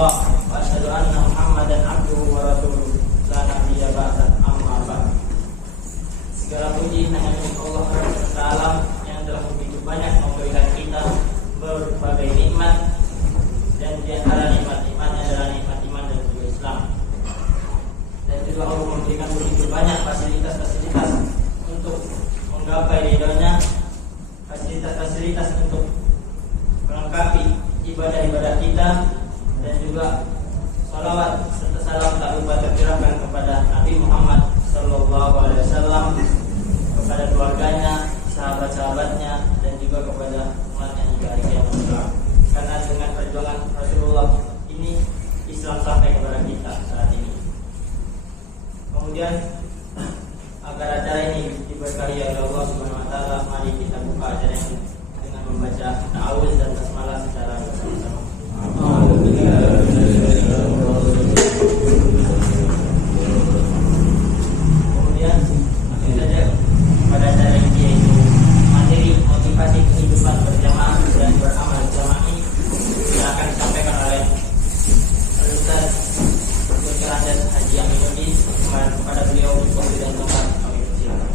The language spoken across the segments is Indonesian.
illallah wa asyhadu anna Muhammadan abduhu wa rasuluh la nabiyya ba'da amma ba'd. Segala puji hanya milik Allah Taala yang telah begitu banyak memberikan kita berbagai nikmat, dan di antara nikmat-nikmatnya adalah nikmat iman dan juga Islam. Dan juga Allah memberikan begitu banyak fasilitas-fasilitas untuk menggapai ridhonya, fasilitas-fasilitas untuk melengkapi ibadah-ibadah kita, dan juga salawat serta salam tak lupa tercurahkan kepada Nabi Muhammad SAW, kepada keluarganya, sahabat-sahabatnya, dan juga kepada umatnya hingga hari kiamat. Karena dengan perjuangan Rasulullah ini Islam sampai kepada kita saat ini. Kemudian agar acara ini diberkahi oleh Allah Subhanahu wa taala, mari kita buka acara ini dengan membaca ta'awudz dan basmalah secara bersama-sama. Kemudian langsung saja pada acara ini, yaitu materi motivasi kehidupan berjamaah dan beramal jamaah ini yang akan disampaikan oleh Ustaz Dr. Andes Haji Aminuddin. Kepada beliau waktu dan tempat kami persilakan.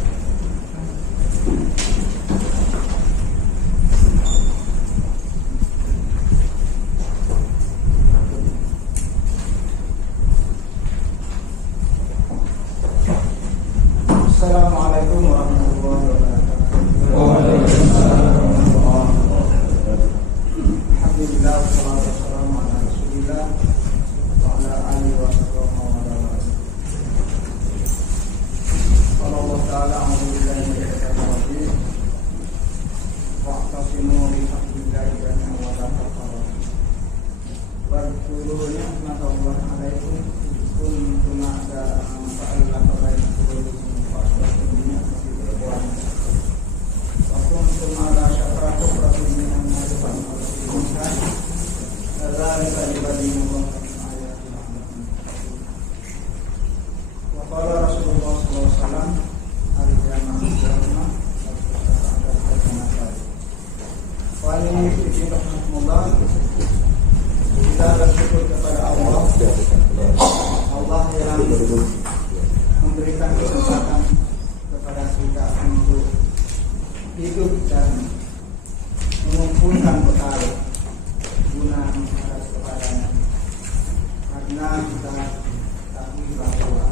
Assalamualaikum warahmatullahi wabarakatuh. Waalaikumsalam warahmatullahi wabarakatuh. Alhamdulillah wassalatu wassalamu ala Rasulillah wa ala alihi wa sahbihi wa man wala. Allah Ta'ala a'udzu billahi minasyaitonir rajim. Wa'tasimu bihablillahi jami'an wa la tafarraqu. Wadhkuru ni'matallahi 'alaikum id kuntum a'da'an fa'alafa baina qulubikum fa'asbahtum bi ni'matihi ikhwanan. Wa kuntum 'ala syafra hufratin minan nar fa'anqadhakum minha. Kadzalika yubayyinu Allahu ayatihi la'allakum tattaqun. Wa qala Rasulullah sallallahu alaihi wasallam kita bersyukur kepada Allah yang memberikan kesempatan kepada kita untuk hidup dan mengumpulkan bekal guna menghadap kepadanya, karena kita tahu bahwa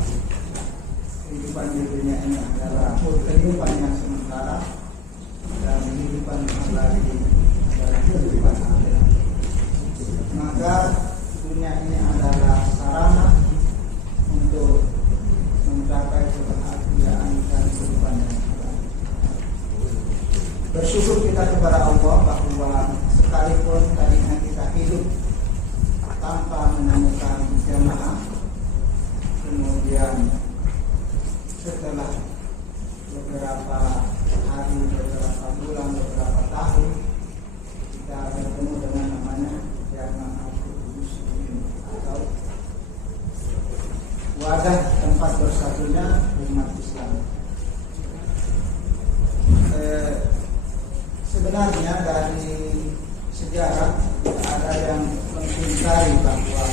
kehidupan di dunia ini adalah kehidupan yang sementara, dan kehidupan yang lagi adalah kehidupan akhirat. Maka dunia ini adalah sarana untuk mencapai kebahagiaan dan kehidupan yang akhirat. Bersyukur kita kepada Allah bahwa sekalipun tadinya kita hidup tanpa menemukan jamaah, kemudian setelah beberapa hari, beberapa bulan, beberapa tahun, kita bertemu dengan namanya jamaah muslimin, atau wadah tempat bersatunya umat Islam. Sebenarnya dari sejarah ada yang mengingkari bahwa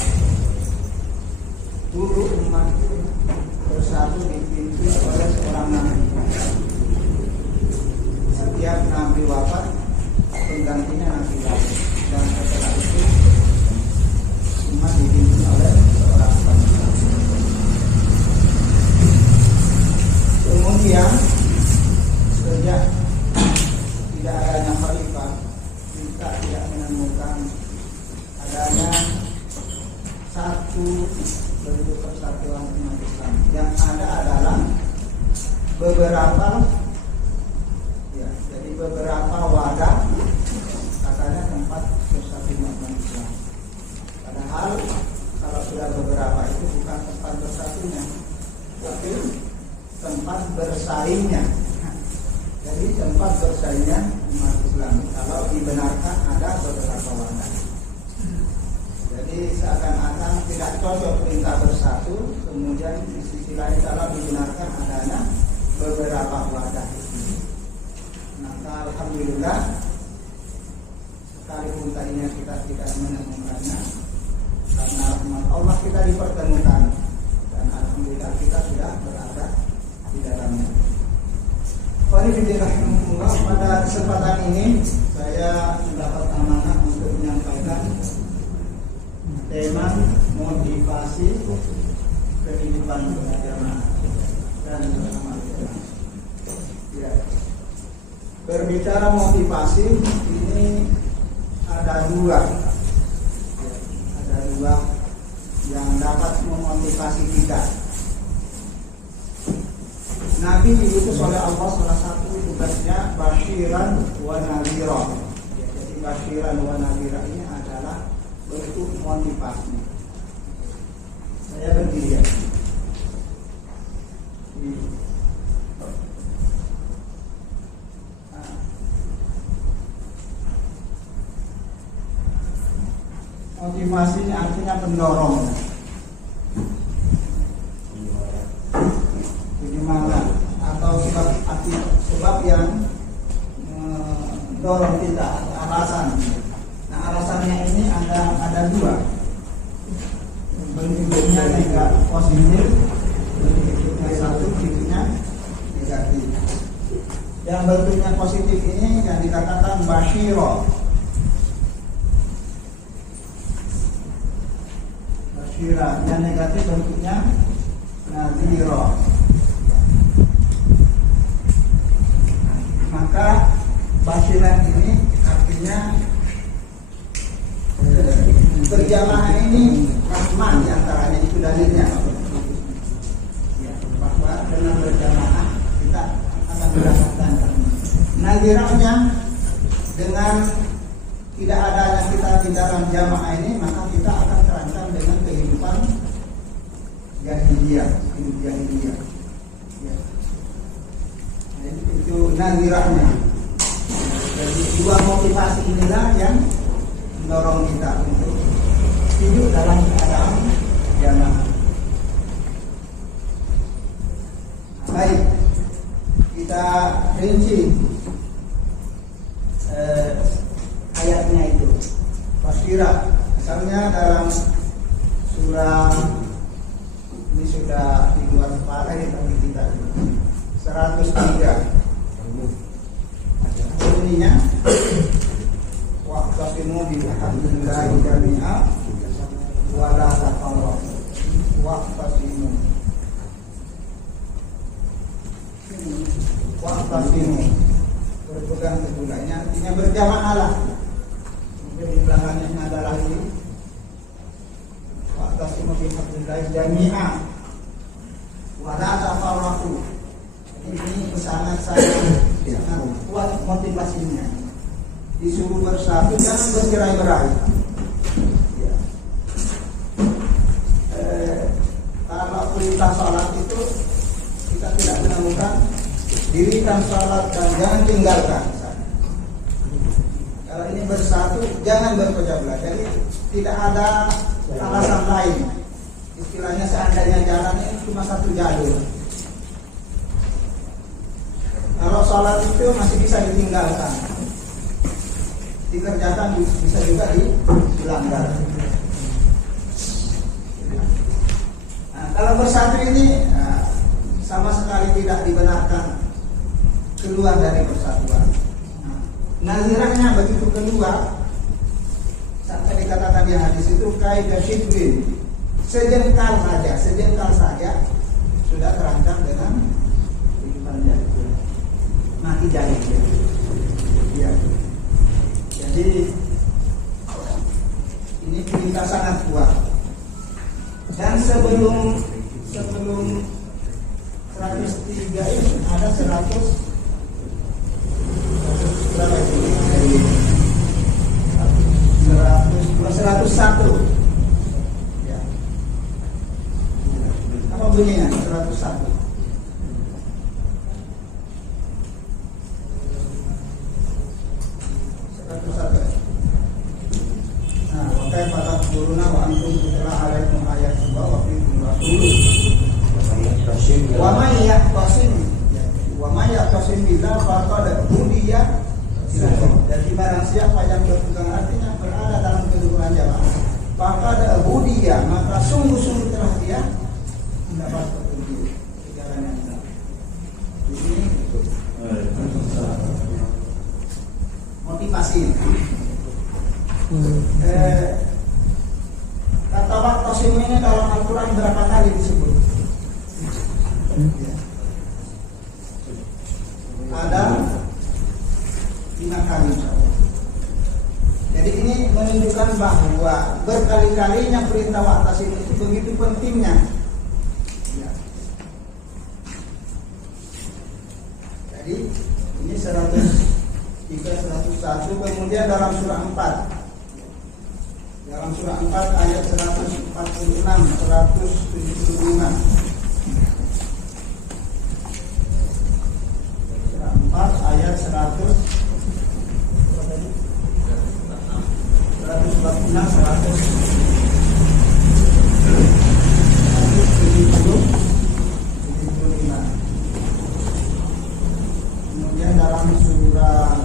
dulu umat bersatu dipimpin oleh seorang nabi. Setiap nabi wafat, penggantinya nabi lain, dan setelah itu umat dipimpin oleh seorang khalifah. Kemudian sejak tidak adanya khalifah, kita tidak menemukan adanya satu bentuk persatuan umat Islam. Yang ada adalah beberapa wadah, katanya tempat bersatunya umat Islam. Padahal kalau sudah beberapa itu bukan tempat bersatunya, tapi tempat bersaingnya. Jadi tempat bersaingnya umat Islam kalau dibenarkan ada beberapa wadah. Jadi seakan-akan tidak cocok perintah bersatu, kemudian di sisi lain kalau dibenarkan adanya beberapa wadah. Maka alhamdulillah, sekalipun tadinya kita tidak menemukannya, karena kita dipertemukan, dan alhamdulillah kita sudah berada di dalamnya. Pada kesempatan ini saya mendapat amanah untuk menyampaikan tema motivasi kehidupan beragama dan bersama. Ya. Berbicara motivasi ini ada dua yang dapat memotivasi kita. Nabi diutus oleh Allah, salah satu tugasnya basyiran wa nadhira. Jadi basyiran wa nadhira ini adalah bentuk motivasi. Saya berdiri ya. Motivasi ini artinya pendorong, penyemangat atau sebab yang mendorong kita, alasan. Nah, alasannya ini ada dua. Bentuknya tidak positif, bentuknya satu, bentuknya negatif. Yang bentuknya positif ini yang dikatakan basyiro. Yang negatif bentuknya nadhiro. Maka basyiran ini artinya berjamaah ini rahman, diantaranya itu dalilnya ya, bahwa dengan berjamaah kita akan mendapatkan nadhiranya. Dengan tidak adanya kita di dalam jamaah ini, maka kita akan terancam dengan kehidupan jahiliyah, hidup jahiliyah. Ya. Itu nadhirahnya. Jadi dua motivasi inilah yang mendorong kita untuk hidup dalam keadaan jamaah. Baik, kita rinci ayatnya itu. Basyirat, misalnya dalam surah ini sudah di luar kepala ya bagi kita, 103. Bunyinya waqtasimu bihablillahi jami'a wa la tafarraqu. Waqtasimu berpegang teguhnya, artinya berjamaah lah. Mungkin di belakangnya ada lagi waqtasimu bihablillahi jami'a wa la tafarraqu. Ini sangat kuat motivasinya. Disuruh bersatu, jangan bercerai-berai. Ya. Kalau perintah sholat itu kita tidak menemukan dirikan sholat dan jangan tinggalkan. Kalau ini bersatu, jangan berpecah belah. Jadi tidak ada alasan lain. Istilahnya seandainya jalannya cuma satu jalur. Kalau sholat itu masih bisa ditinggalkan, dikerjakan, bisa juga dilanggar. Nah, kalau bersatu ini sama sekali tidak dibenarkan keluar dari persatuan. Nazirahnya begitu keluar, sampai dikatakan di hadis itu kaidah syidrin, sejengkal saja sudah terancam dengan kehidupan jahiliyah, mati jahiliyah. Ya. Jadi ini perintah sangat kuat. Dan sebelum 103 ini ada 100 berapa itu? 101. Ya. Apa bunyinya? 101. Nah, wakai pada turuna wa antum tutla alaikum ayatullah wa fiikum rasul. Wa may yaqtasim billah faqad hudiya. Jadi barang siapa yang berpegang, artinya berada dalam kedudukan jamaah, faqad hudiya, maka sungguh wa'tasimu ini dalam Al-Quran berapa kali disebut? Ya. Ada 5 kali. Jadi ini menunjukkan bahwa berkali-kalinya perintah wa'tasimu itu begitu pentingnya. Ya. Jadi ini 103, 101, kemudian dalam surah 4. Dalam surah 4 ayat 146, 175. Surah 4 ayat 146, 175. Kemudian dalam surah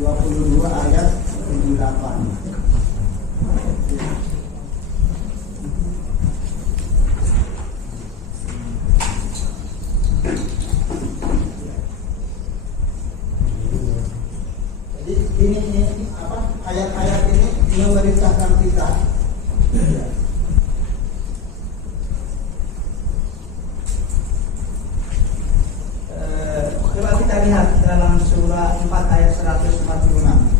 22 ayat 78. Jadi ini apa, ayat-ayat ini memerintahkan kita. Coba kita lihat dalam surah 4 ayat 146.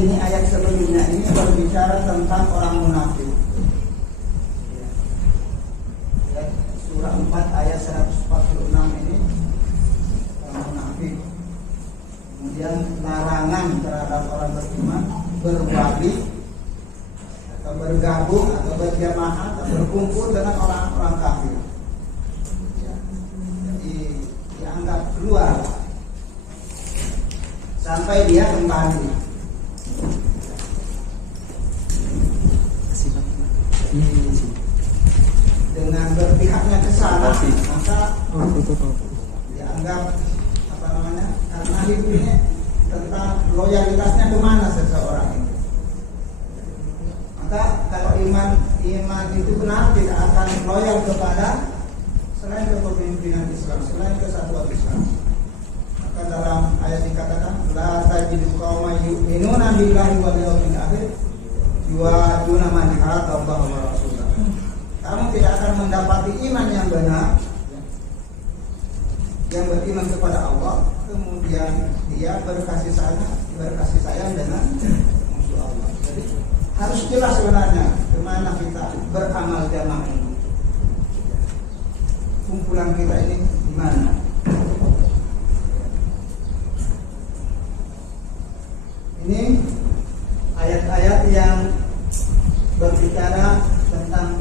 Ini ayat sebelumnya ini berbicara tentang orang munafik. Ya. Surah 4 ayat 146 ini orang munafik. Kemudian larangan terhadap orang beriman berwali atau bergabung atau berjamaah atau berkumpul dengan orang-orang kafir. Ya. Jadi dianggap keluar sampai dia kembali. Dengan berpihaknya ke sana, maka dianggap apa namanya? Karena ini tentang loyalitasnya kemana seseorang itu. Maka kalau iman itu benar, tidak akan loyal kepada selain kepemimpinan Islam, selain kesatuan Islam. Maka dalam ayat dikatakan, la tajidu qauman yu'minuna billahi wal yawmil akhir yu'aduna man hadda Allah wa rasulah. Kamu tidak akan mendapati iman yang benar, yang beriman kepada Allah, kemudian dia berkasih sayang dengan musuh Allah. Jadi harus jelas sebenarnya kemana kita beramal jamaah ini. Kumpulan kita ini di mana? Ini ayat-ayat yang berbicara tentang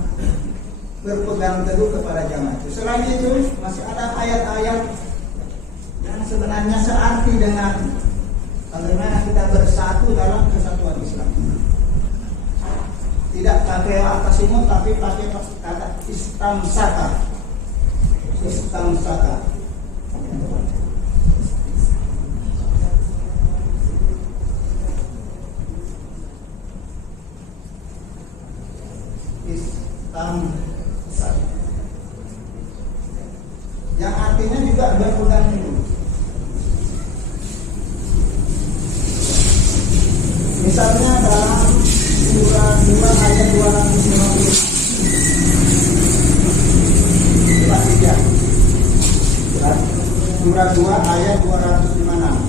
berpegang teguh kepada jamaah. Selain itu masih ada ayat-ayat yang sebenarnya searti dengan bagaimana kita bersatu dalam kesatuan Islam. Tidak pakai wa'tasimu tapi pakai kata istamsaka. Istamsaka. Yang artinya juga berpegang teguh. Misalnya dalam surah 2 ayat 250. Surah 2 ayat 256.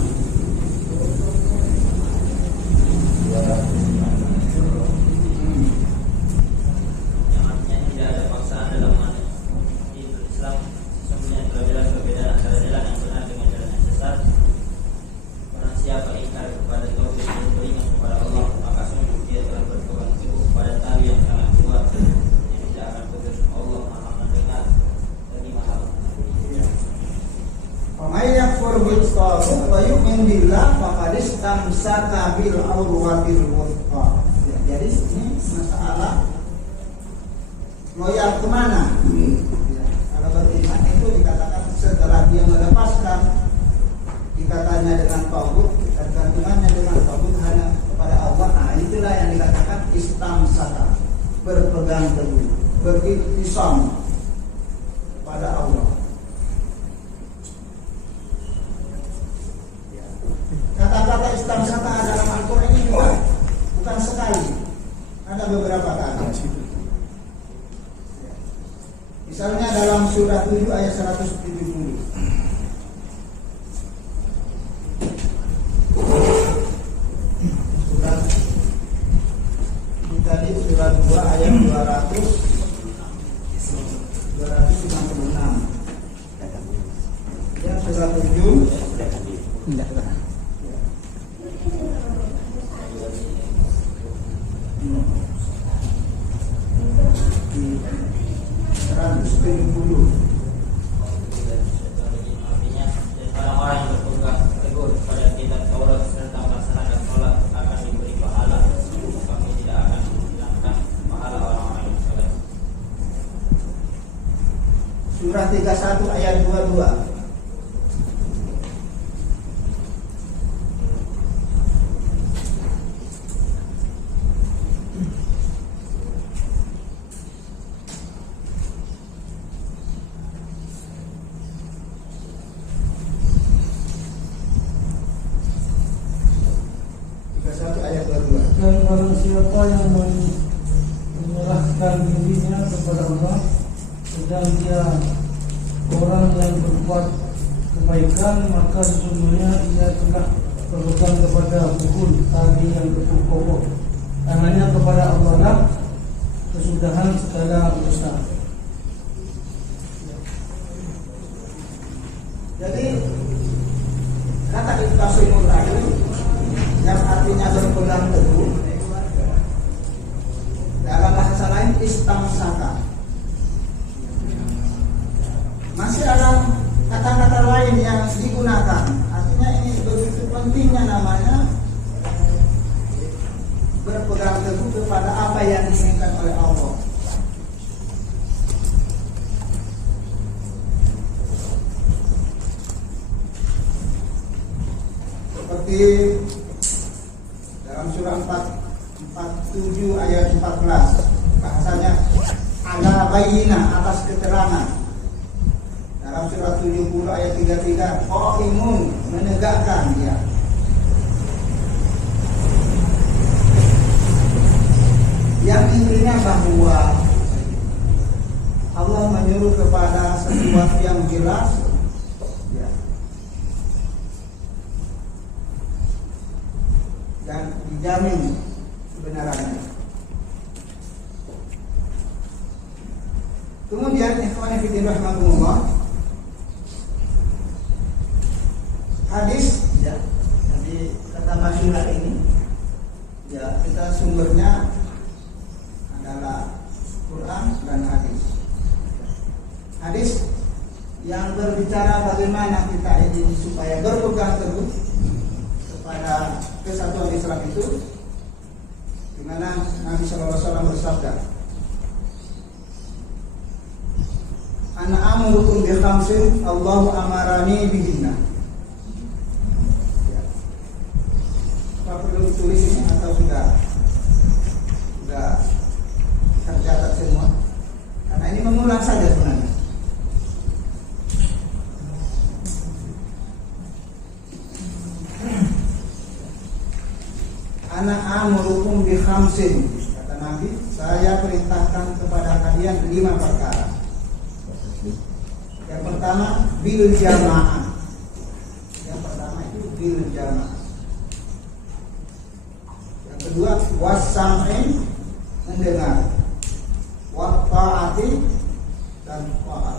yakfur bil taghut wa yu'min billah faqad istamsaka bil urwatil wuthqa. Ya, jadi ini masalah loyal kemana? Ya, kalau beriman itu dikatakan setelah dia melepaskan ikatannya dengan taghut, tergantungannya dengan taghut hanya kepada Allah. Nah, itulah yang dikatakan istamsaka, berpegang teguh, beriktisam pada Allah. Kata-kata istamsaka dalam Al-Quran ini juga bukan sekali, ada beberapa kali. Misalnya dalam surah 7 ayat 170. Tadi surah 2 ayat 256. Ya, surah 7. Orang-orang yang berpegang teguh pada kitab Taurat serta melaksanakan sholat akan diberi pahala. Kami tidak akan menghilangkan pahala orang-orang yang sholat. Surah 31 ayat 22. Dan barang siapa yang menyerahkan dirinya kepada Allah, sedang dia orang yang berbuat kebaikan, maka sesungguhnya ia telah berpegang kepada pukul tali yang kokoh. Hanya kepada Allah lah kesudahan segala urusan. Jadi kata iktasimul tadi yang artinya berpegang teguh, dalam bahasa lain istamsaka. Masih ada kata-kata lain yang digunakan. Artinya ini begitu pentingnya namanya berpegang teguh kepada apa yang diinginkan oleh Allah. Seperti dalam surah 47 ayat 14, bahasanya ala bayyinah, atas keterangan. Dalam surah 70 ayat 33, qaimun, menegakkan dia. Yang intinya bahwa Allah menyuruh kepada sesuatu yang jelas, ya, dan dijamin kebenarannya. Kemudian ikhwan fillah rahimakumullah, hadis, ya, jadi kata masyhur ini, ya, kita sumbernya adalah Quran dan hadis. Hadis yang berbicara bagaimana kita ini supaya berpegang teguh kepada kesatuan Islam itu, di mana Nabi sallallahu alaihi wasallam bersabda, "Ana amurukum bi khamsin Allahu amarani bihinna." Ya. Apa perlu ditulis ini atau sudah tercatat semua? Karena ini mengulang saja sebenarnya. Ana amurukum bi khamsin, kata Nabi, saya perintahkan kepada kalian 5 perkara. Yang pertama bil jamaah. Yang pertama itu bil jamaah. Yang kedua wasam'in, mendengar, wa ta'ati, dan ta'at,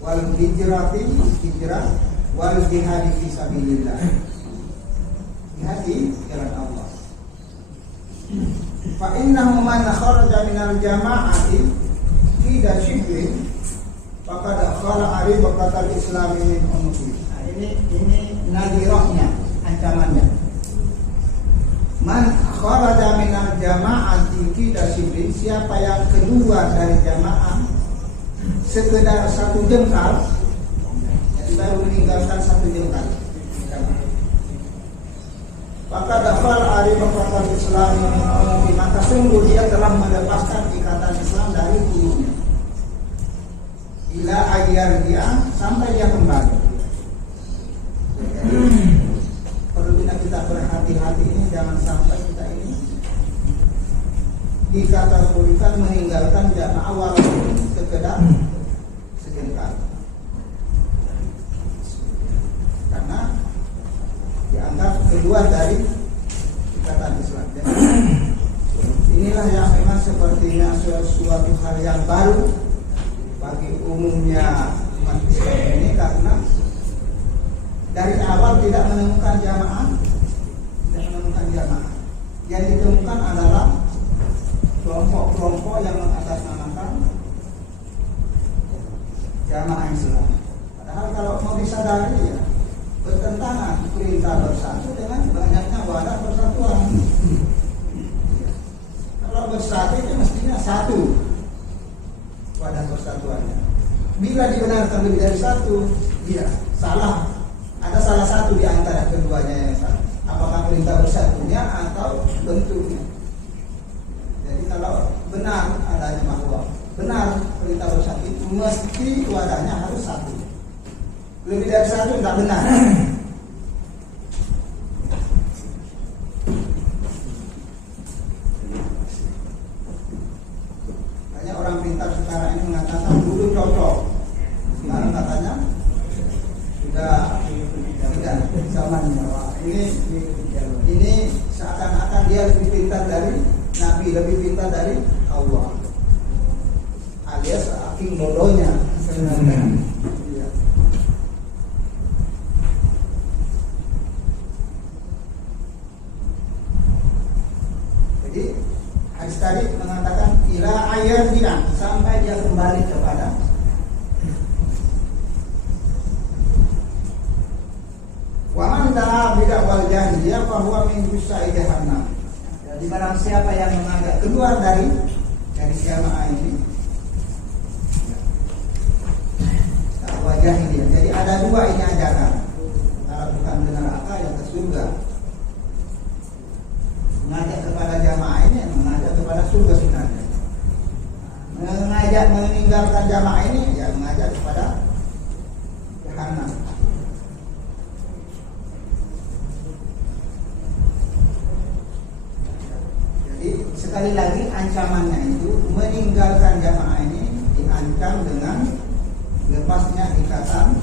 wal hijrati, hijrah, wal jihadi fi sabilillah, jihad di jalan Allah. Fa innahu man kharaja minal jama'ati fi shibrin faqad khala'a ribqatal islami min unuki. Nah, ini nadhirahnya, ancamannya. Man kharaja minal jama'ati qida sibrin, siapa yang keluar dari jamaah sekedar satu jengkal, jadi baru meninggalkan satu jengkal, maka dafal arifatan Islam, maka sungguh dia telah melepaskan ikatan Islam dari tubuhnya. Ila ayyar dia, sampai dia kembali. Jadi perlu kita berhati-hati ini, jangan sampai kita ini dikategorikan meninggalkan jamaah walaupun sekedar sejengkal, karena dianggap keluar dari ikatan Islam. Jadi inilah yang memang sepertinya sesuatu hal yang baru bagi umumnya umat Islam ini, karena dari awal tidak menemukan jamaah, yang ditemukan adalah kelompok-kelompok yang mengatasnamakan jamaah Islam. Padahal kalau mau disadari ya, bertentangan perintah bersatu dengan banyaknya wadah persatuan. Kalau bersatu itu mestinya satu wadah persatuannya. Bila dibenarkan lebih dari satu, ya salah. Ada salah satu di antara keduanya yang salah. Apakah perintah bersatunya atau bentuknya? Jadi kalau benar adanya bahwa benar perintah bersatu itu mesti wadahnya harus satu. Lebih dari satu tidak benar. Banyak orang pintar sekarang ini mengatakan dulu cocok, sekarang katanya sudah tidak zamannya. Ini seakan-akan dia lebih pintar dari Nabi, lebih pintar dari Allah, alias saking bodohnya sebenarnya. Jadi hadis tadi mengatakan ila ayat dia, sampai dia kembali kepada wa man da'a bid'awal jahiliyah fa huwa min gusai jahannam. Jadi barang siapa yang mengajak keluar dari jamaah ini, dakwah jahiliyah. Jadi ada dua ini ajakan, kalau bukan ke neraka yang ke surga. Mengajak kepada jamaah ini, mengajak kepada surga sebenarnya. Mengajak meninggalkan jamaah ini, ya mengajak kepada jahannam. Sekali lagi ancamannya itu meninggalkan jamaah ini diancam dengan lepasnya ikatan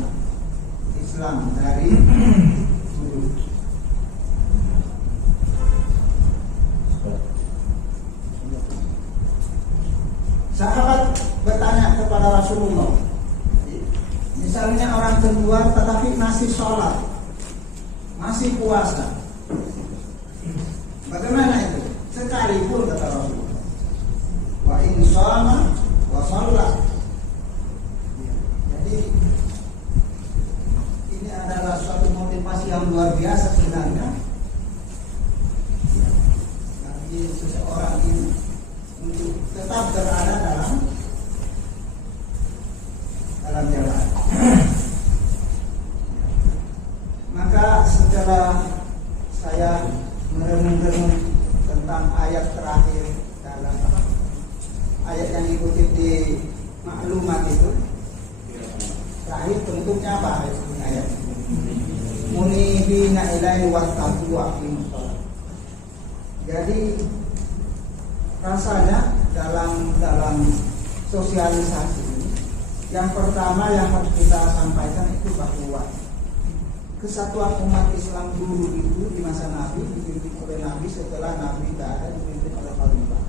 Islam dari tubuh. Sahabat bertanya kepada Rasulullah, misalnya orang keluar tetapi masih sholat, masih puasa, bagaimana itu? Sekalipun kata Rasulullah, wa in shama wa shalla. Jadi ini adalah suatu motivasi yang luar biasa sebenarnya bagi seseorang ini untuk tetap berada dalam jalan. Maka setelah saya merenung-renung tentang ayat terakhir dalam ayat yang dikutip di maklumat itu, terakhir bentuknya apa ayat? Munibina ilaihi wattaqu wa aqimus shalah. Jadi rasanya dalam sosialisasi ini, yang pertama yang harus kita sampaikan itu bahwa kesatuan umat Islam dulu itu di masa Nabi dipimpin oleh Nabi, setelah Nabi tidak ada dipimpin oleh Khalifah.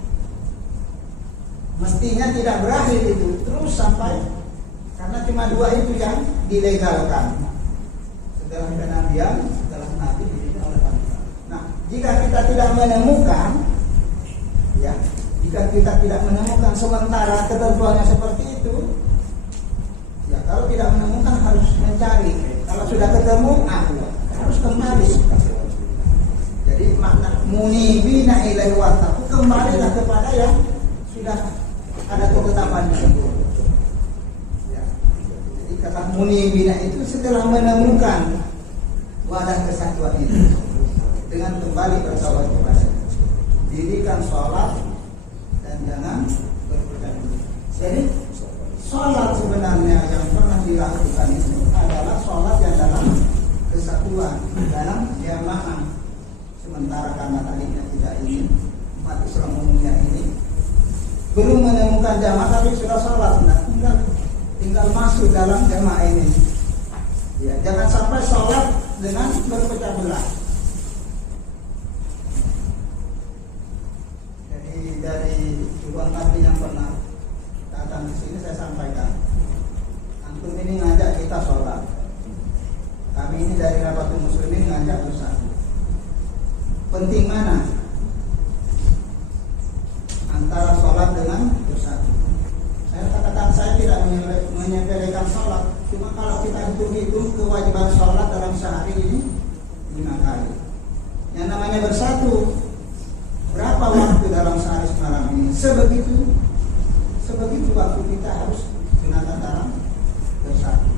Mestinya tidak berakhir itu terus sampai, karena cuma dua itu yang dilegalkan setelah kenabian, setelah Nabi dipimpin oleh Khalifah. Nah, jika kita tidak menemukan, ya, jika kita tidak menemukan sementara ketentuannya seperti itu, ya kalau tidak menemukan harus mencari. Kalau sudah ketemu, harus kembali. Jadi makna munibina ilaihi wattaqu, kembalilah kepada yang sudah ada ketetapannya. Ya. Jadi kata munibina itu setelah menemukan wadah kesatuan itu dengan kembali bertaubat kepada dirikan sholat dan jangan berpegang. Jadi sholat sebenarnya yang pernah dilakukan itu adalah sholat yang dalam kesatuan, dalam jamaah. Sementara karena tadinya tidak ingin umat Islam umumnya ini belum menemukan jamaah tapi sudah sholat, nah, tinggal masuk dalam jamaah ini. Ya, jangan sampai sholat dengan berpecah belah. Jadi dari Iwan Tati yang pernah datang di sini saya sampaikan, antum ini ngajak kita sholat, kami ini dari Rabatul Muslimin ngajak bersatu. Penting mana antara sholat dengan bersatu? Saya katakan saya tidak menyepelekan sholat, cuma kalau kita hitung kewajiban sholat dalam sehari ini 5 kali. Yang namanya bersatu, berapa waktu dalam sehari semalam ini? Sebegitu waktu kita harus gunakan dalam bersatu.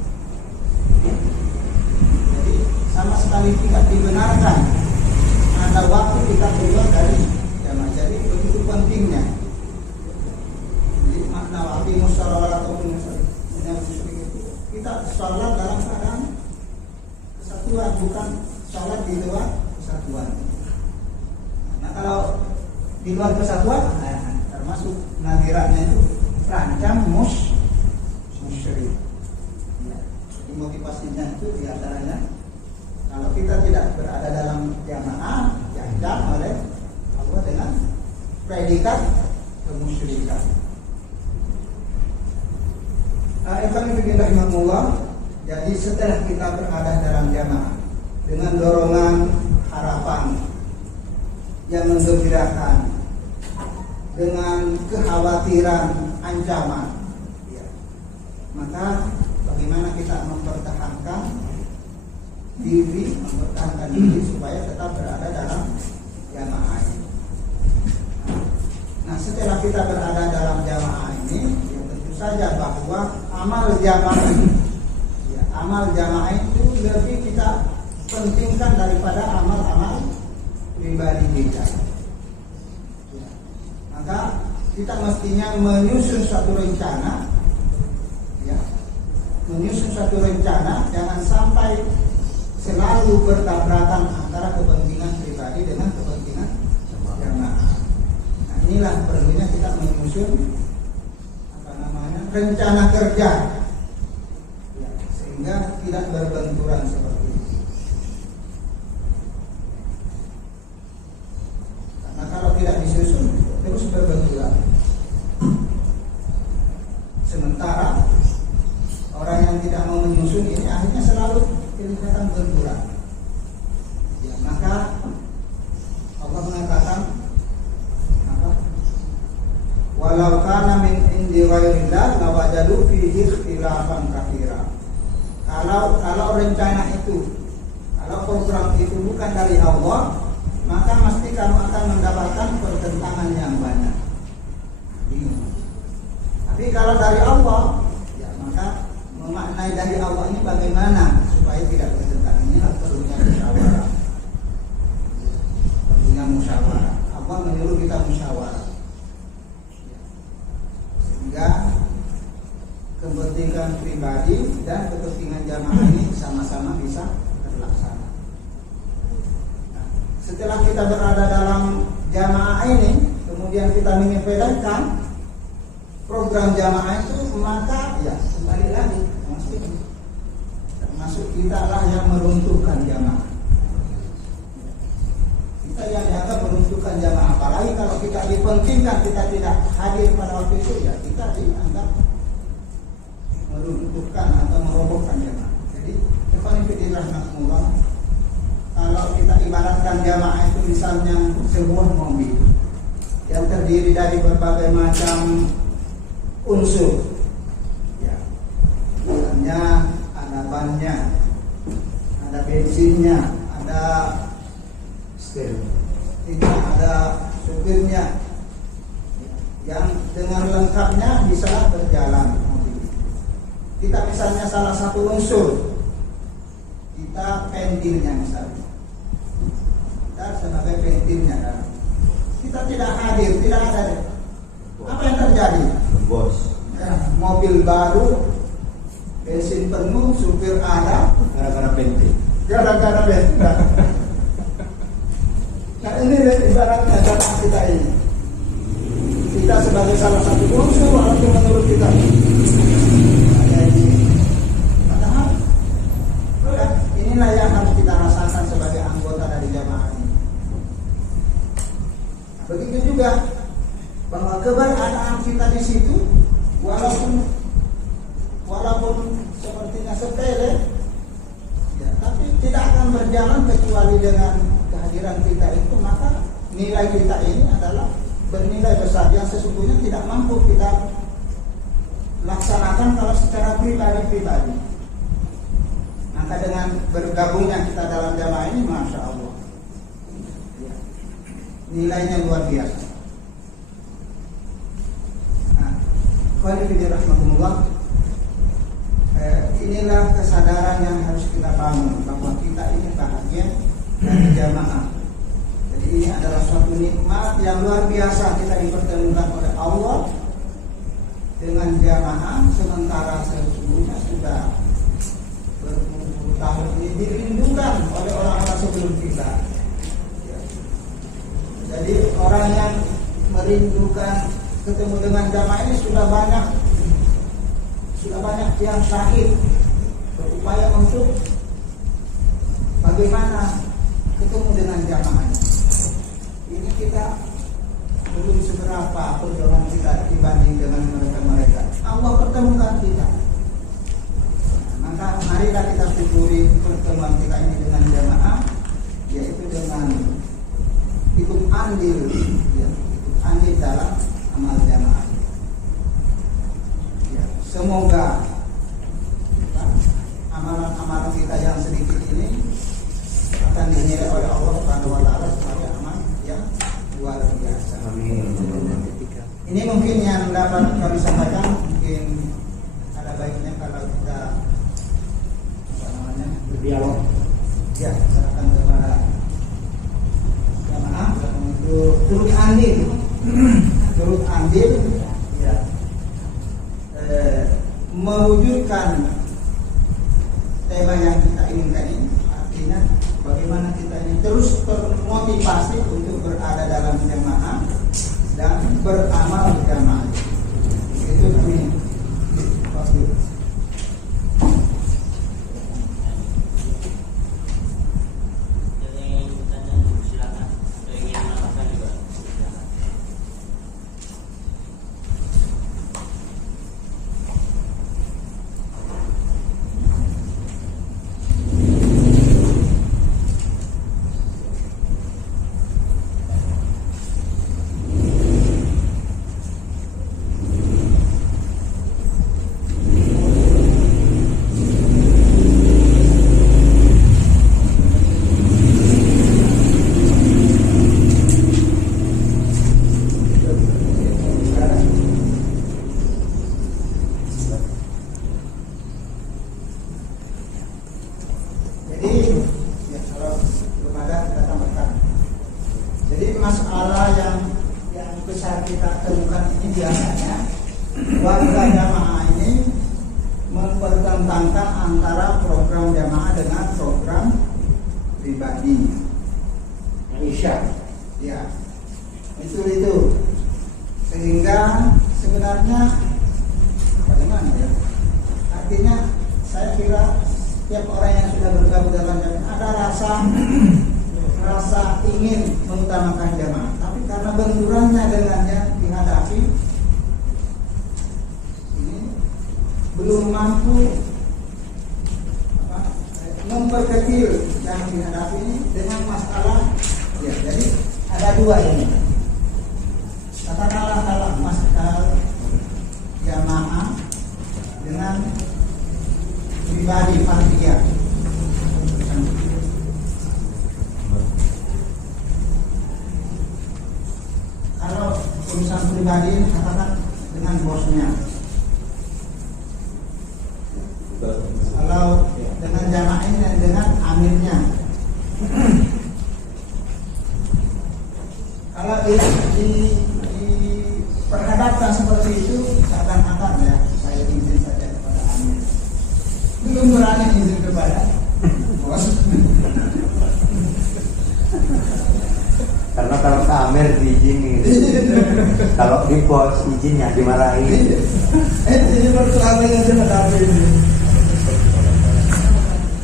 Jadi sama sekali tidak dibenarkan ada waktu kita keluar dari jamaah. Jadi begitu pentingnya. Jadi makna waktu musyawarah ataupun kita sholat dalam keadaan kesatuan, bukan sholat di luar kesatuan. Nah kalau di luar kesatuan, termasuk nadirannya itu terancam musyrik. Ya. Jadi motivasinya itu diantaranya kalau kita tidak berada dalam jamaah, diancam oleh Allah dengan predikat kemusyrikan. Jadi setelah kita berada dalam jamaah dengan dorongan harapan yang menggembirakan, dengan kekhawatiran ancaman, ya, maka bagaimana kita mempertahankan diri supaya tetap berada dalam jamaah ini. Nah, setelah kita berada dalam jamaah ini, ya tentu saja bahwa amal jamaah itu lebih kita pentingkan daripada amal-amal pribadi kita. Ya. Maka kita mestinya menyusun suatu rencana, ya, jangan sampai selalu bertabrakan antara kepentingan pribadi dengan kepentingan jamaah. Nah, inilah perlunya kita menyusun rencana kerja, ya, sehingga tidak berbenturan seperti itu. Karena kalau tidak disusun terus berbenturan. Sementara orang yang tidak mau menyusun ini akhirnya selalu kelihatan benturan. Ya, maka Allah mengatakan apa? Walau kana min indi ghairillah lawajadu fihi ikhtilafan katsira. Kalau rencana itu, kalau program itu bukan dari Allah, maka mesti kamu akan mendapatkan pertentangan yang banyak. Tapi kalau dari Allah, ya maka memaknai dari Allah ini bagaimana supaya tidak bertentangan. Inilah perlunya musyawarah. Allah menyuruh kita musyawarah, sehingga kepentingan pribadi dan kepentingan jamaah ini sama-sama bisa terlaksana. Nah, setelah kita berada dalam jamaah ini, kemudian kita menyepelekan program jamaah itu, maka ya kembali lagi termasuk kita lah yang meruntuhkan jamaah. Kita yang dianggap meruntuhkan jamaah. Apalagi kalau kita dipentingkan, kita tidak hadir pada waktu itu, ya kita dianggap meruntuhkan atau merobohkan jamaah. Jadi kalau kita ibaratkan jamaah itu misalnya sebuah mobil yang terdiri dari berbagai macam unsur, ya, misalnya ada bannya, ada bensinnya, ada tidak ada supirnya, yang dengan lengkapnya bisa berjalan. Kita misalnya salah satu unsur, kita pentilnya misalnya, kita sebagai pentilnya kan, kita tidak hadir, tidak ada, apa yang terjadi? Bos. Ya, mobil baru, bensin penuh, supir ada, Gara-gara penting. gara-gara bensin. Nah ini ibaratnya data kita ini. Kita sebagai salah satu unsur walaupun menurut kita ada ini. Padahal ya, inilah yang harus kita rasakan sebagai anggota dari jamaah ini. Nah, begitu juga bahwa keberadaan kita di situ walaupun sepertinya sepele, ya, tapi tidak akan berjalan kecuali dengan kehadiran kita itu. Maka nilai kita ini adalah bernilai besar yang sesungguhnya tidak mampu kita laksanakan kalau secara pribadi-pribadi. Maka dengan bergabungnya kita dalam jamaah ini, Masya Allah, ya, nilainya luar biasa. Nah, rahmatullah, inilah kesadaran yang harus kita bangun bahwa kita ini bahagia dari jamaah. Jadi ini adalah suatu nikmat yang luar biasa, kita dipertemukan oleh Allah dengan jamaah, sementara sesungguhnya sudah berpuluh tahun ini dirindukan oleh orang-orang sebelum kita. Ya. Jadi orang yang merindukan ketemu dengan jamaah ini sudah banyak yang syahid berupaya untuk bagaimana ketemu dengan jamaah. Ini kita belum seberapa perjuangan kita dibanding dengan mereka. Allah pertemukan kita. Maka marilah kita syukuri pertemuan kita ini dengan jamaah, yaitu dengan ikut andil, ya, ikut andil dalam amal jamaah. Ya, semoga amalan-amalan kita yang sedikit ini akan dinilai oleh Allah Subhanahu wa taala sebagai amal yang luar biasa. Amin. Ini mungkin yang dapat kami sampaikan. Mungkin ada baiknya kalau kita berdialog, ya, serahkan kepada jamaah untuk turut andil, ya, mewujudkan tema yang kita inginkan ini. Artinya bagaimana kita ini terus termotivasi untuk berada dalam jamaah dan beramal jamaah. Itu kami waktu. Jadi bertanya, silakan. Ada yang ingin menambahkan juga. Silakan. Jadi, ya, kalau belum ada kita tambahkan. Jadi masalah yang besar kita temukan ini biasanya warga jamaah ini mempertentangkan antara program jamaah dengan program pribadi. Isya, ya, itu sehingga sebenarnya bagaimana ya? Artinya saya kira setiap orang yang sudah bergabung dalam jamaah ada rasa ingin mengutamakan jamaah, tapi karena benturannya dengannya dihadapi ini belum mampu memperkecil yang dihadapi ini dengan masalah, ya. Jadi ada dua ini, katakanlah kalau masalah jamaah dengan pribadi, fardiyah. pribadi katakan dengan bosnya. Kalau dengan jamaahnya dengan amirnya. Kalau diperhadapkan seperti itu seakan-akan ya saya izin saja kepada amir. Belum berani izin kepada bos. Karena kalau ke Amir diizinin. Kalau di bos izinnya dimarahin. Jadi berkelabing aja pada ini.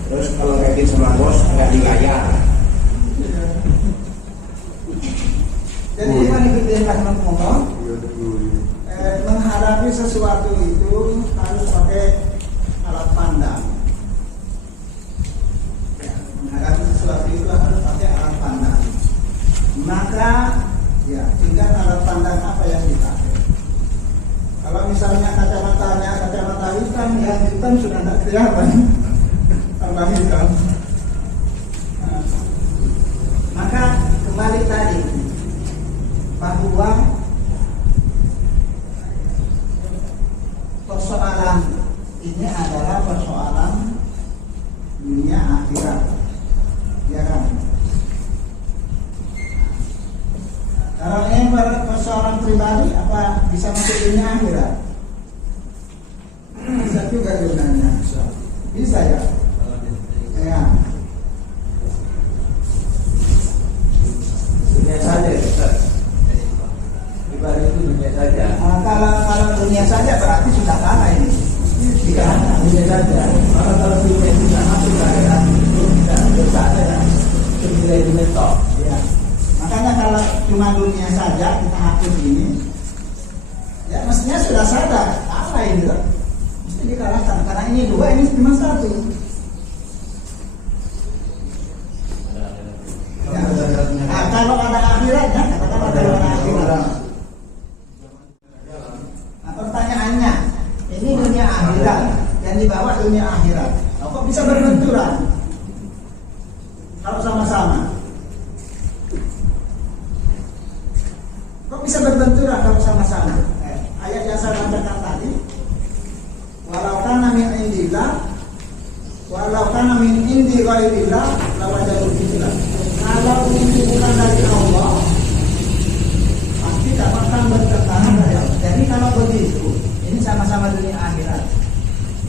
Terus kalau meeting sama bos nggak dilayar. Jadi ini kita akan ngomong menghadapi sesuatu itu harus pakai alat pandang. Ya, menghadapi sesuatu itu harus pakai alat pandang. Maka ya tinggal alat pandang apa yang dipakai. Kalau misalnya kacamata hitam, yang hitam sudah tidak kelihatan. Tambah hitam. Nah, maka kembali tadi bahwa persoalan ini adalah persoalan dunia akhirat, ya kan? Kalau ini persoalan pribadi, apa bisa masuk dunia akhirat? Bisa juga gunanya, bisa ya. Ya. Dunia saja, Ustaz. Pribadi itu dunia saja. Kalau dunia saja berarti sudah kalah ini. Jika dunia saja. Kalau dunia itu tidak masuk ke akhirat itu tidak dosa saja. Senilai dunia toh. Ya. Makanya kalau cuma dunia saja kita hapus ini, ya mestinya sudah sadar kalah ini loh. Mesti dikalahkan karena ini dua, ini cuma satu. Ya. Nah, kalau ada akhiratnya, katakan ada akhirat. Nah, pertanyaannya, ini dunia akhirat, yang dibawa dunia akhirat. Nah, kok bisa berbenturan? Kalau sama-sama. Kok bisa berbenturan kalau sama-sama? Ayat yang saya bacakan tadi, walau kana min indillah, walau kana min indi ghairillah, lawajadu filah. Kalau itu bukan dari Allah, pasti tidak akan bertentangan dari Allah. Jadi kalau begitu, ini sama-sama dunia akhirat.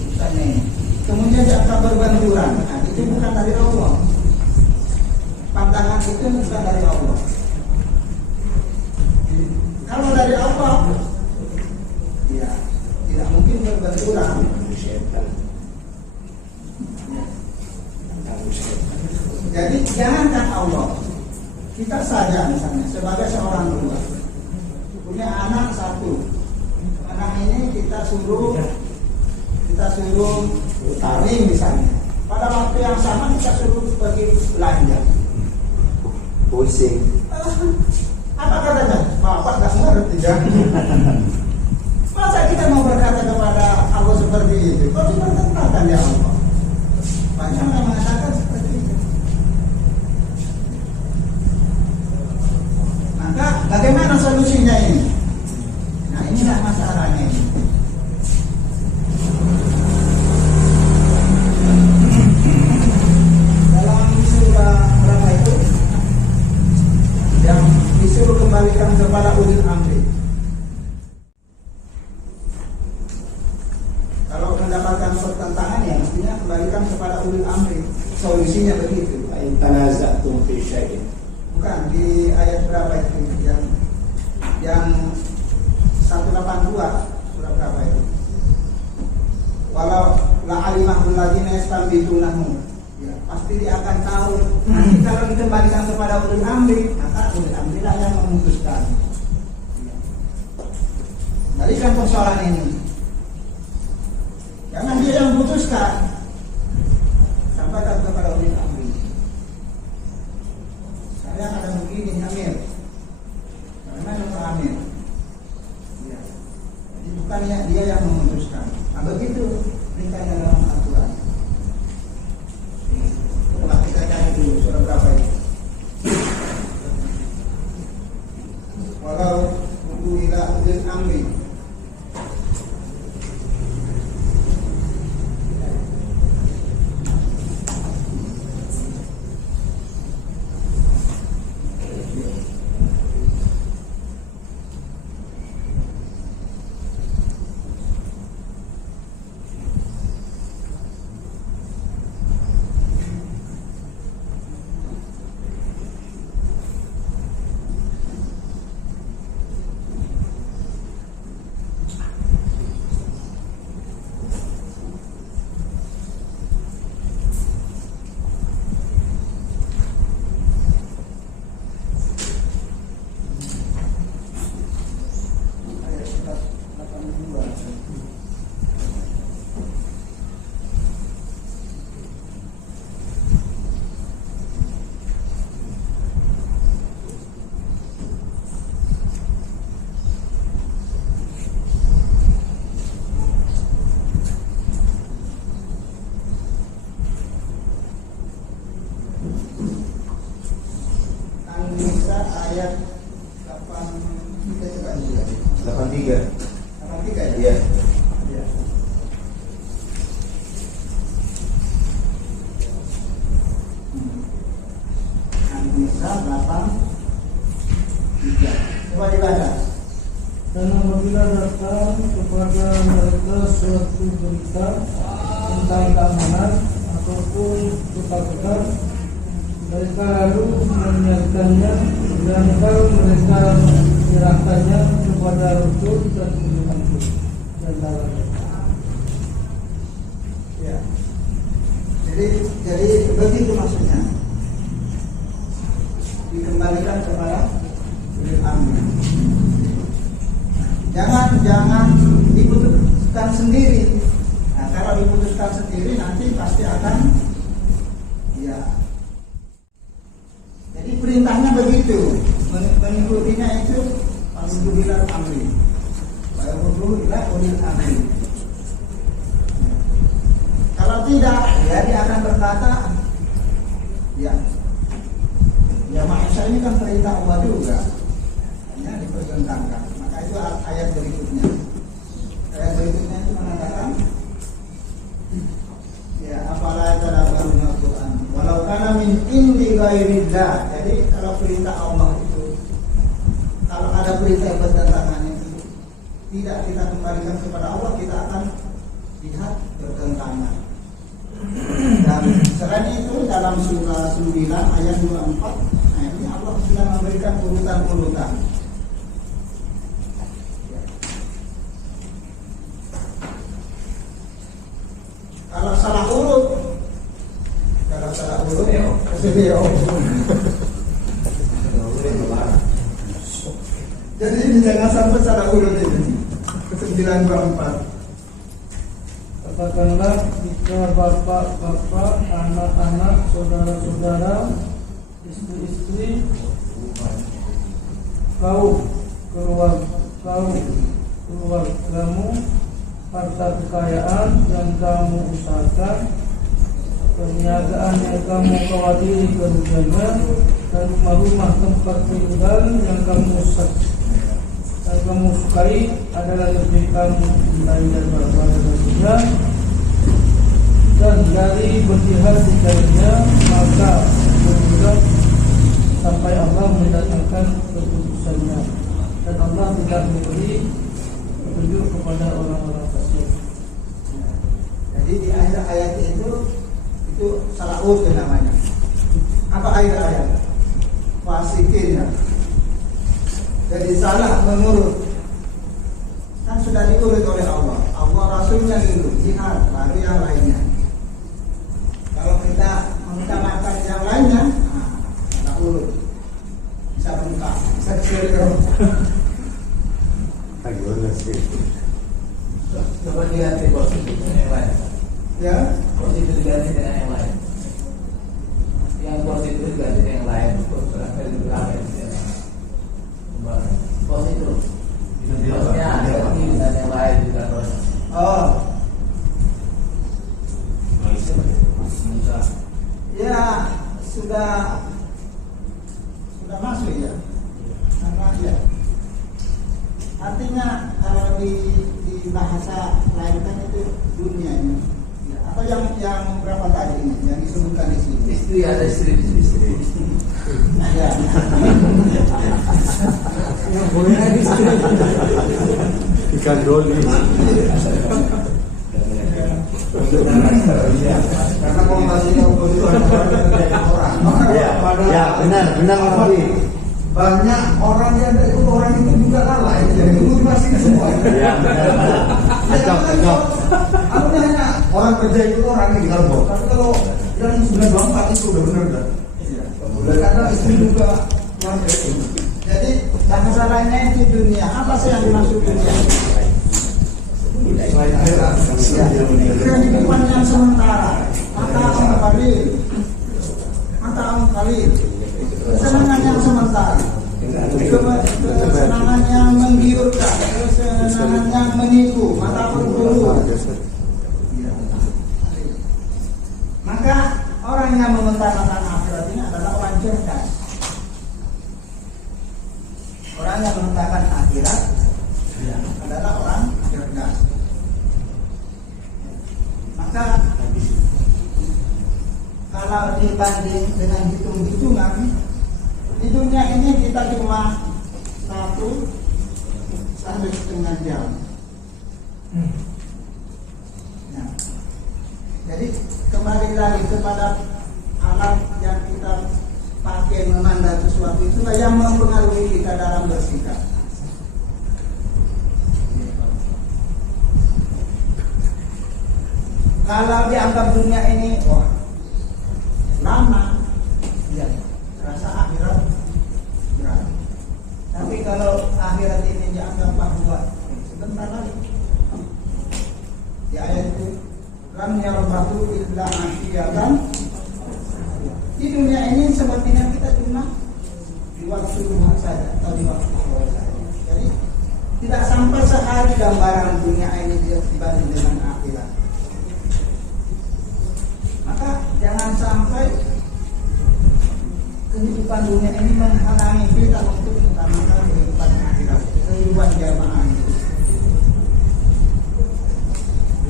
Misalnya ini. Kemudian akan berbenturan. Nah, itu bukan dari Allah. Pandangan itu bukan dari Allah. Kalau dari Allah, ya tidak mungkin berbenturan. Jadi jangankan Allah, kita saja misalnya sebagai seorang tua punya anak satu, anak ini kita suruh taring misalnya. Pada waktu yang sama kita suruh pergi belanja. Pusing. Apa katanya? Bapak nggak ngerti ya. Masa kita mau berkata kepada Allah seperti itu? Kok dipertentangkan ya Allah? Banyak yang mengatakan seperti itu. Maka bagaimana solusinya ini? Nah, inilah masalahnya ini. Dalam surah berapa itu? Yang disuruh kembalikan kepada ulil amri. Kalau mendapatkan pertentangan ya mestinya kembalikan kepada ulil amri. Solusinya begitu. In tanaza'tum fi syai'in. Bukan di ayat berapa itu yang 182 surah berapa itu? Walau la'alimahul ladzina yastanbitunahu. Ya, pasti dia akan tahu. Nanti kalau dikembalikan kepada ulil amri, maka ulil amri lah yang memutuskan. Jadi kan persoalan ini. Jangan dia yang memutuskan. Sampaikan kepada ulil amri. Saya ada begini Amir. Bagaimana Pak Amir? Ya. Jadi bukannya dia yang memutuskan. Nah begitu perintah dalam aturan. Coba kita cari dulu surah berapa itu. Walau ila An-Nisa ayat 83. 83. 83 ya? Iya. Iya. An-Nisa 83. Coba dibaca. Dan apabila datang kepada mereka suatu berita tentang keamanan ataupun ketakutan, mereka lalu menyiarkannya dan kalau mereka menyerahkannya kepada Rasul dan Rasul dan lawannya. Ya. Jadi begitu maksudnya. Dikembalikan kepada ulil amri. Jangan diputuskan sendiri. Nah, kalau diputuskan sendiri nanti pasti akan ya. Jadi perintahnya begitu, mengikutinya itu alhamdulillah amri. Wa alhamdulillah ulil amri. Kalau tidak, ya dia akan berkata, ya Maisha ini kan perintah Allah juga, hanya dipertentangkan. Maka itu ayat berikutnya. Ayat berikutnya itu mengatakan, ya apalah tadabbaruna Al-Quran. Walau kana min indi ghairillah. Jadi kalau perintah Allah itu, kalau ada perintah yang bertentangan itu tidak kita kembalikan kepada Allah, kita akan lihat bertentangan. Dan selain itu dalam surah 9 ayat 24, nah ini Allah sudah memberikan urutan-urutan. Kalau salah urut, jadi ini jangan sampai salah urut ini. 924. Katakanlah jika bapak-bapak, anak-anak, saudara-saudara, istri-istri, keluargamu, harta kekayaan yang kamu usahakan, perniagaan yang kamu khawatiri kerugiannya, dan rumah-rumah tempat tinggal yang kamu sukai adalah lebih kamu cintai daripada dunia, dan dari berjihad di jalannya, maka berbudak sampai Allah mendatangkan keputusannya, dan Allah tidak memberi petunjuk kepada orang-orang fasik. Jadi di akhir ayat itu salah urut namanya. Apa akhir ayat? Fasikin ya. Jadi salah mengurut. Kan sudah diurut oleh Allah. Allah Rasulnya dulu, jihad, baru yang lainnya. Kalau kita mengutamakan yang lainnya, salah urut. Bisa bengkak, bisa disirik. Coba diganti positif dengan yang lain. Ya, Positif diganti dengan yang lain. Yang positif diganti dengan yang lain. Positif. Maksudnya ganti dengan yang lain juga terus. oh, ya sudah masuk ya. Karena ya. Artinya kalau di bahasa lain kan itu dunianya. Ya, atau yang berapa tadi ini yang disebutkan di sini? Istri ada istri. Nah, ya. Ikan doli. Karena mau ngasihnya itu orang. Ya, benar Nabi. Banyak orang yang dari ikut orang itu juga kalah, jadi motivasinya semua. Ya, benar. Cocok. Aku hanya orang kerja ikut orang ini kalau tapi kalau yang 924 itu udah benar dah. Karena istri juga yang itu. Jadi bahasa lainnya itu dunia. Apa sih yang dimaksud dunia? Kehidupan yang sementara. Mata kalil. Kesenangan yang sementara, kesenangan yang menggiurkan, kesenangan yang menipu, mata berbulu. Maka orang yang mengutamakan akhirat ini adalah orang cerdas. dengan hitung-hitungan. Di dunia ini kita cuma 1 sampai setengah jam. Nah, jadi kembali lagi kepada alat yang kita pakai memandang sesuatu, itulah yang mempengaruhi kita dalam bersikap. Kalau dianggap dunia ini wah lama, ya rasa akhirat berat. Tapi kalau akhirat ini dianggap bahwa sebentar lagi, di ayat itu lam yarbahu illa asiyatan. Di dunia ini sepertinya kita cuma di waktu rumah saja atau di waktu sore saja. Jadi tidak sampai sehari gambaran dunia ini dibanding dengan akhirat. Maka jangan sampai kehidupan dunia ini menghalangi kita untuk mengutamakan kehidupan akhirat, kehidupan jamaah itu.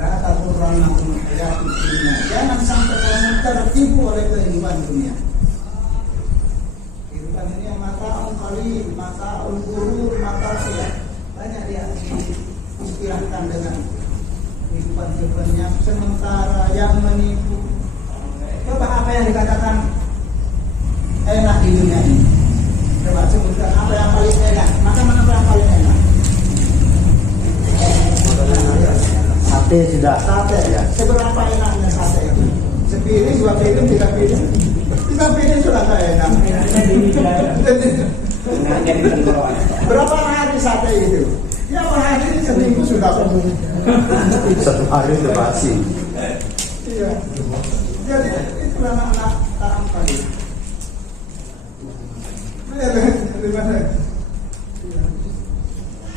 La taghurrannakum hayatud dunya. Jangan sampai kamu tertipu oleh kehidupan dunia. Kehidupan dunia mata'un qalil, mata'un ghurur, mata'un banyak dia diistilahkan dengan kehidupan yang sementara, yang menipu. Coba apa yang dikatakan enak di dunia ini? Coba sebutkan apa yang paling enak. Makan apa yang paling enak? Sate sudah. Sate. Ya. Seberapa enaknya sate itu? Sepiring, 2 piring, 3 piring. 3 piring sudah tak enak. Berapa hari sate itu? Ya hari seminggu sudah penuh. 1 hari sudah basi. Iya. Jadi itulah anak tarang tadi.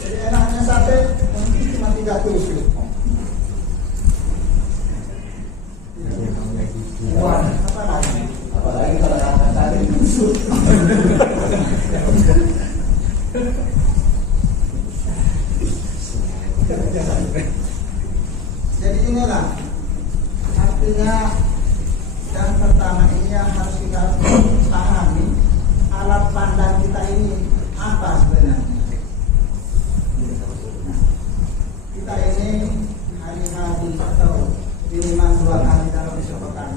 Jadi enaknya sate mungkin cuma 3 tusuk. Apalagi kalau kata tadi tusuk. Jadi inilah artinya yang pertama ini yang harus kita pahami, alat pandang kita ini apa sebenarnya. Nah, kita ini hari-hari atau minimal 2 kali dalam sepekan,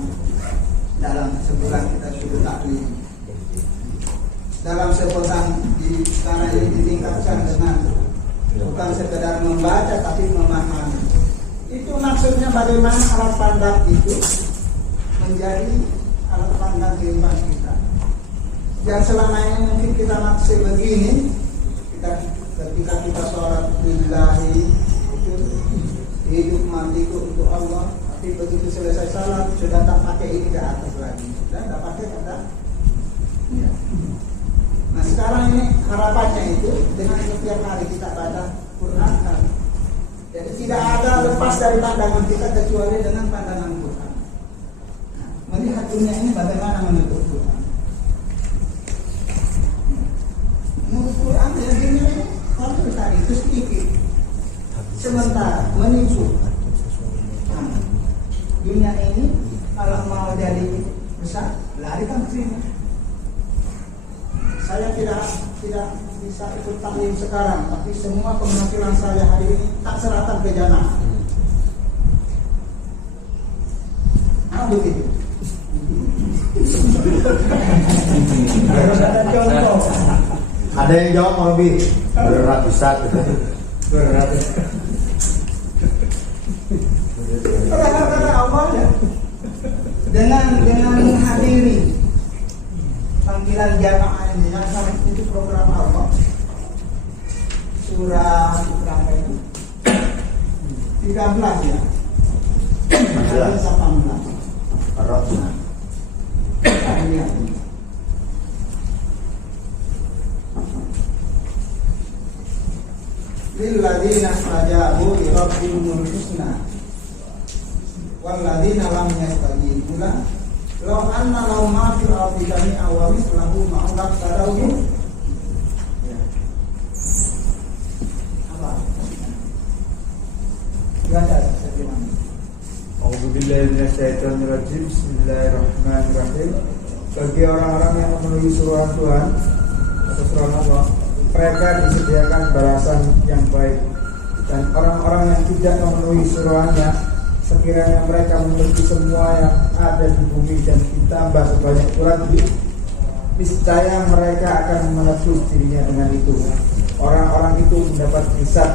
dalam sebulan kita sudah taklim. Dalam sepekan sekarang ini ditingkatkan dengan bukan sekedar membaca tapi memahami. Itu maksudnya bagaimana alat pandang itu menjadi alat pandang kehidupan kita. Yang selama ini mungkin kita masih begini, ketika kita sholat billahi itu hidup matiku untuk Allah, tapi begitu selesai sholat sudah tak pakai ini ke atas lagi, sudah tak pakai kata. Ya. Nah sekarang ini harapannya itu dengan setiap hari kita baca Quran kan. Jadi tidak ada lepas dari pandangan kita kecuali dengan pandangan Quran. Nah, melihat dunia ini bagaimana menurut Quran. Menurut Quran ya dunia ini kalau kita itu sedikit. Sementara menipu. Nah, dunia ini kalau mau jadi besar larikan ke sini. Saya tidak bisa ikut taklim sekarang, tapi semua penghasilan saya hari ini tak serahkan ke jamaah. Nah begitu. Harus ada contoh. Ada yang jawab mau lebih berratusan. Beratus. Karena Allah ya, dengan menghadiri panggilan jamaah ini yang sama itu program Allah. Surah berapa itu? 13 ya. 18. Ar-Rahman. Lihat. Lilladzina istajabu li rabbihimul husna wal ladzina lam yastajibu lahu law anna lahum ma fil ardi jami'an wa mithluhu ma'ahu tadawwu. Apa? Baca sebagaimana. A'udzu billahi minasyaitonir rajim. Bismillahirrahmanirrahim. bagi orang-orang yang memenuhi suruhan Tuhan atau suruhan Allah, mereka disediakan balasan yang baik. Dan orang-orang yang tidak memenuhi suruhannya, sekiranya mereka memiliki semua yang ada di bumi dan ditambah sebanyak itu lagi, niscaya mereka akan menebus dirinya dengan itu. Orang-orang itu mendapat hisab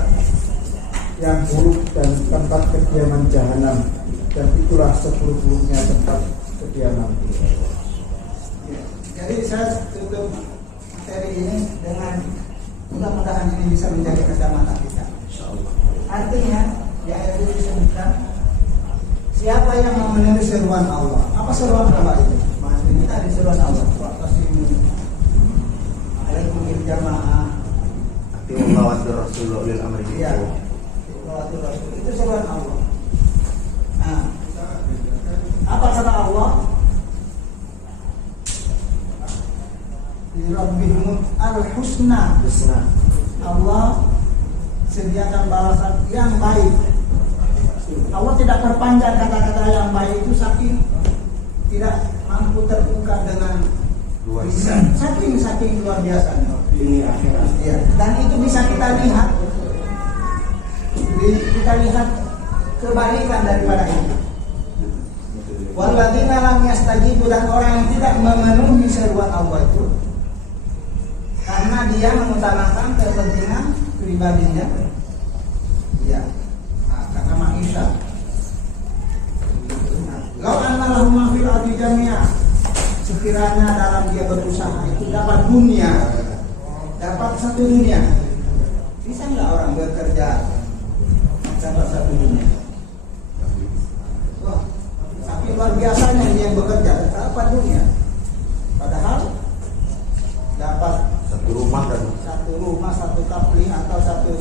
yang buruk dan tempat kediaman jahanam, dan itulah seburuk-buruknya tempat kediaman. Jadi saya tutup materi ini dengan mudah-mudahan ini bisa menjadi kacamata kita. Artinya, ya ayat itu disebutkan, siapa yang memenuhi seruan Allah? Apa seruan Allah itu? Maksudnya kita ada seruan Allah. Wa'tasimu alaikum bil jamaah. Atiullah wa rasulullah ulil amri minkum. Ya, itu seruan Allah. Nah, apa kata Allah? Rabbihum al-husna. Allah sediakan balasan yang baik. Allah tidak perpanjang kata-kata yang baik itu, saking tidak mampu terungkap dengan lisan. Saking luar biasa. Ini akhirat. Ya. Dan itu bisa kita lihat. Kita lihat kebalikan daripada itu. Walladzina lam yastajibu, dan orang yang tidak memenuhi seruan Allah itu karena dia mengutamakan kepentingan pribadinya, ya, karena maisha. Lau anna lahum ma fil ardi jami'a, sekiranya dalam dia berusaha itu dapat dunia, dapat satu dunia, bisa nggak orang bekerja dapat satu dunia? Wah, tapi luar biasanya dia yang bekerja dapat dunia, padahal dapat Satu rumah, satu kapling atau satu,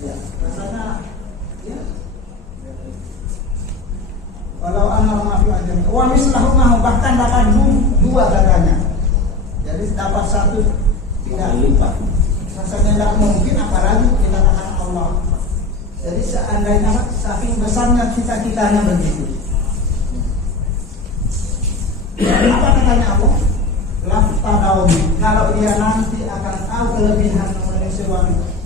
ya, rasanya, ya. Walau anak mafi ajam, wa mislahumah, bahkan dapat dua katanya. Jadi dapat satu tidak lipat. Rasanya tidak mungkin, apalagi dikatakan Allah. Jadi seandainya saking besarnya cita-citanya begitu. Apa katanya Allah? Kalau dia nanti akan tahu kelebihan manusia,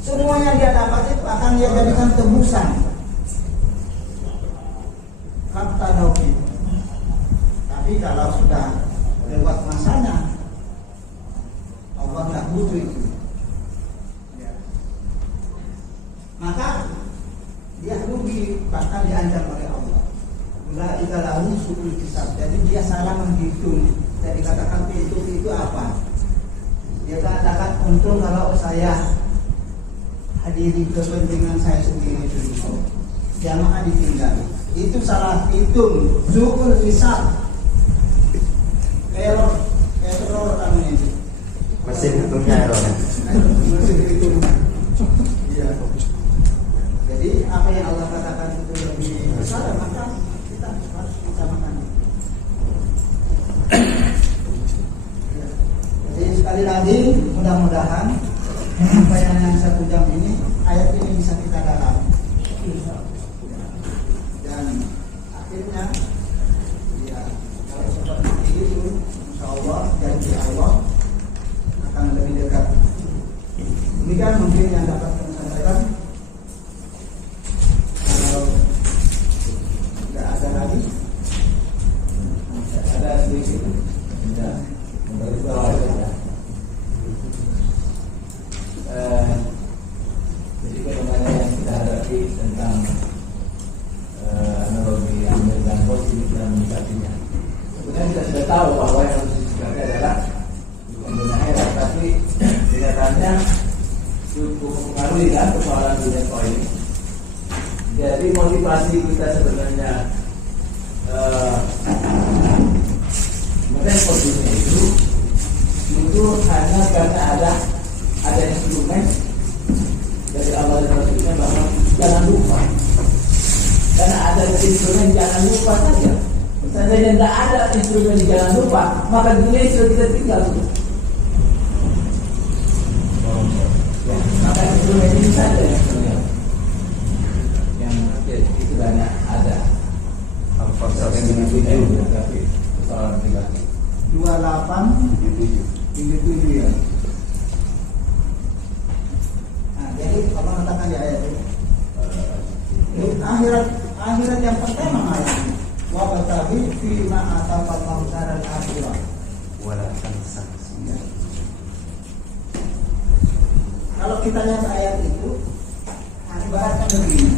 semuanya dia dapat itu akan dia jadikan tebusan. Tapi kalau sudah lewat masanya, Allah tidak butuh itu. Ya. Maka dia rugi, bahkan diancam oleh Allah. La ilaha suul hisab. Jadi dia salah menghitung. Jadi katakan itu apa? Dia katakan untung kalau saya hadiri kepentingan saya sendiri dulu, jamaah ditinggal. Itu salah hitung, suul hisab. Error kamu ini. Mesin hitungnya error. Mesin hitungnya. Iya. Jadi apa yang Allah katakan itu lebih besar, maka kita harus utamakan. Jadi sekali lagi mudah-mudahan penyampaian yang 1 jam ini, ayat ini bisa kita dalami. Dan akhirnya, ya, kalau seperti itu, insya Allah janji Allah akan lebih dekat. Demikian mungkin yang dapat kami sampaikan. Kalau tidak ada lagi, ada sedikit. Ya, dari bawah saja. Jadi bagaimana yang kita hadapi tentang analogi ambil dan positif dan negatifnya. Sebenarnya kita sudah tahu bahwa yang harus disikapi adalah dunia akhirat, tapi kenyataannya cukup mempengaruhi kan persoalan dunia ini. Jadi motivasi kita sebenarnya merespon dunia itu hanya karena ada instrumen dari Allah dan Rasulnya bahwa jangan lupa. Karena ada instrumen jangan lupa saja. Seandainya tidak ada instrumen jangan lupa, maka dunia sudah kita tinggal. Ya, maka instrumen ini saja yang itu hanya ada. Al-Fatihah Tapi persoalan pribadi. 28:77 ya. Nah, jadi apa katakan di ayat ini? Akhirat yang pertama ayat ini. Wa batahi fi ma atafal mausaran akhirah. Ya. Kalau kita lihat ayat itu, ibaratnya begini.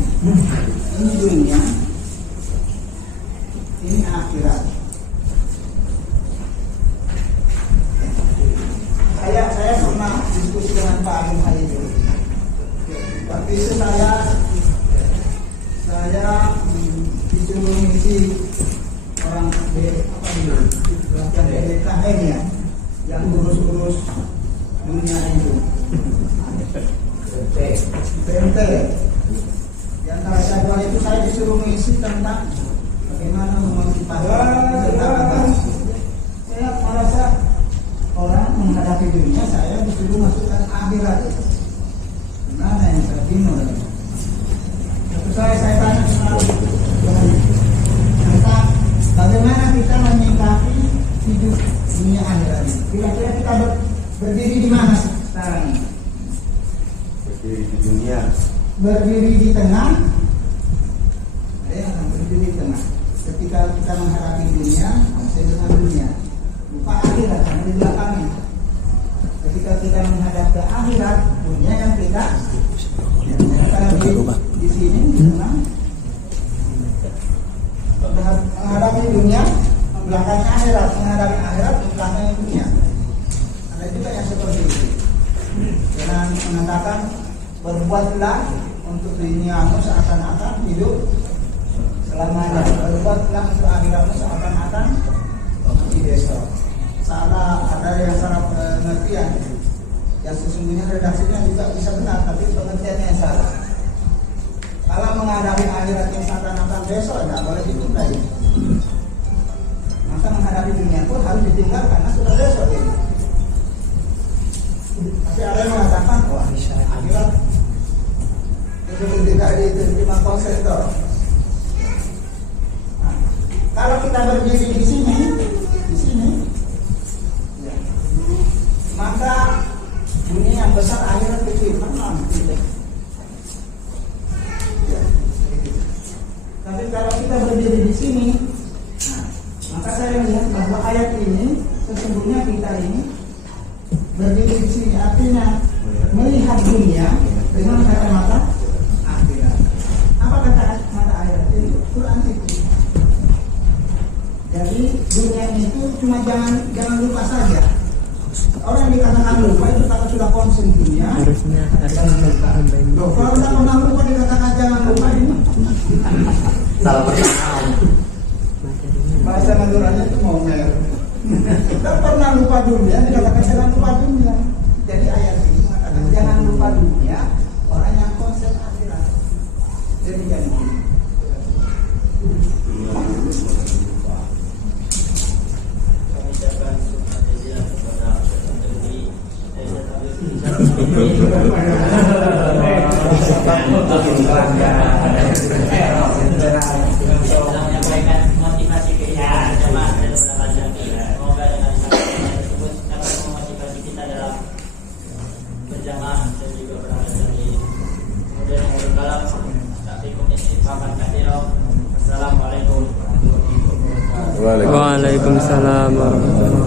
Ini dunia, ini akhirat. Saya pernah diskusi dengan Pak Agung hari ini. Waktu itu saya disuruh mengisi orang yang BKN ya, yang urus dunia itu. BMT. Di antara jadwal itu saya disuruh mengisi tentang bagaimana memotivasi tentang. Saya merasa orang menghadapi dunia, saya disuruh masukkan akhirat. Gimana yang saya bingung? Terus saya tanya tentang bagaimana kita menyikapi hidup dunia akhirat ini. Kira-kira kita berdiri di mana sekarang ini? Berdiri di dunia. Berdiri di tengah. Ada yang akan berdiri di tengah. Ketika kita menghadapi dunia, masih dengan dunia. Lupa akhirat yang di belakangnya. Ketika kita menghadap ke akhirat, dunia yang kita di sini menghadapi dunia, belakangnya akhirat, menghadapi akhirat, belakangnya dunia. Ada juga yang seperti itu. Dengan mengatakan berbuatlah untuk duniamu seakan-akan hidup selamanya. Berbuatlah untuk akhiratmu seakan-akan di besok. Salah, ada yang salah pengertian. Yang sesungguhnya redaksinya juga bisa benar, tapi pengertiannya yang salah. Kalau menghadapi akhirat yang seakan-akan besok, tidak boleh ditunda. Maka menghadapi dunia pun harus ditinggal karena sudah besok ini. Tapi ada yang mengatakan, wah akhirat itu tidak diterima konsektor. Nah, kalau kita berdiri di sini, ya, maka dunia yang besar akhirat kecil, ya. Tapi kalau kita berdiri di sini, nah, maka saya melihat bahwa ayat ini sesungguhnya kita ini berdiri di sini artinya melihat dunia dengan kacamata akhirat. Apa kacamata akhirat itu? Quran itu. Jadi dunia itu cuma jangan lupa saja. Orang yang dikatakan lupa itu kalau sudah konsen dunia. Harusnya Kalau tidak pernah lupa dikatakan jangan lupa ini. Salah perkataan. Bahasa naturalnya itu mau mer. Kita pernah lupa dunia, dikatakan jangan lupa dunia. Jadi ayat ini mengatakan jangan lupa dunia, orang yang konsep akhirat. Jadi jangan. Kami ucapkan syukur jazilan kepada Menteri telah menyampaikan motivasi keinginan jemaah dan beberapa jami. Semoga dengan sampaian tersebut dapat memotivasi kita dalam berjamaah dan juga berada di kemudian yang berkalam. Assalamualaikum warahmatullahi wabarakatuh. Waalaikumsalam warahmatullahi wabarakatuh.